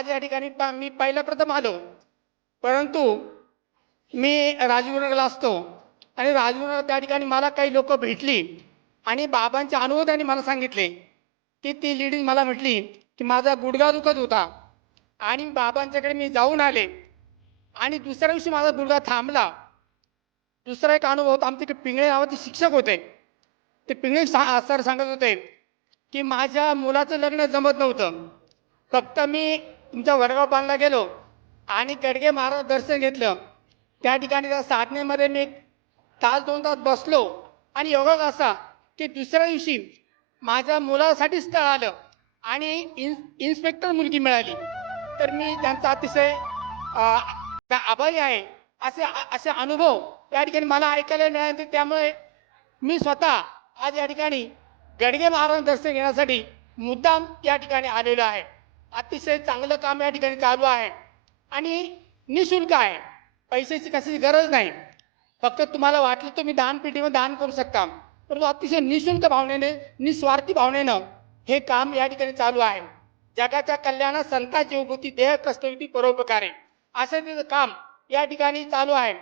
आज या ठिकाणी पा- मी पहिल्या प्रथम आलो. परंतु मी राजगुरुला असतो आणि राजगुरू त्या ठिकाणी मला काही लोक भेटली आणि बाबांच्या अनुभव त्यांनी मला सांगितले की ती लेडीज मला म्हटली की माझा गुडघा दुखत होता आणि बाबांच्याकडे मी जाऊन आले आणि दुसऱ्या दिवशी माझा गुडघा थांबला. दुसरा एक अनुभव होता आमचे पिंगळे नावाचे शिक्षक होते. ते पिंगळे सा सर सांगत होते की माझ्या मुलाचं लग्न जमत नव्हतं. फक्त मी तुमच्या वडगाव गेलो आणि गडगे महाराज दर्शन घेतलं. त्या ठिकाणी त्या साधनेमध्ये मी एक तास दोन तास बसलो आणि योगा असा की दुसऱ्या दिवशी माझ्या मुलासाठी स्थळ आलं आणि इन इन्स्पेक्टर मुलगी मिळाली. तर मी त्यांचा अतिशय आभारी आहे. असे असे अनुभव या ठिकाणी मला ऐकायला मिळाले. त्यामुळे मी स्वतः आज या ठिकाणी गडगे महाराज दर्शन घेण्यासाठी मुद्दाम या ठिकाणी आलेलो आहे. अतिशय चांगलं काम या ठिकाणी चालू आहे. आणि निशुल्क आहे. पैशाची कशाची गरज नाही. फक्त तुम्हाला वाटलं तुम्ही दानपेटीमध्ये दान करू शकता. परंतु अतिशय निशुल्क भावनेने निस्वार्थी भावनेनं हे काम या ठिकाणी चालू आहे. जगाच्या कल्याणात संतांची उभूती देह कष्टविती परोपकारे. असं त्याचं काम या ठिकाणी चालू आहे.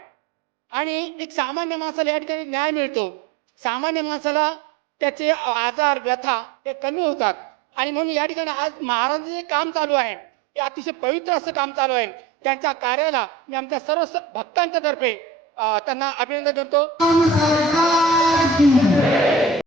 आणि एक सामान्य माणसाला या ठिकाणी न्याय मिळतो. सामान्य माणसाला त्याचे आजार व्यथा हे कमी होतात. आणि म्हणून या ठिकाणी आज महाराजांचं जे काम चालू आहे हे अतिशय पवित्र असं काम चालू आहे. त्यांच्या कार्याला मी आमच्या सर्व भक्तांच्या तर्फे त्यांना अभिनंदन करतो.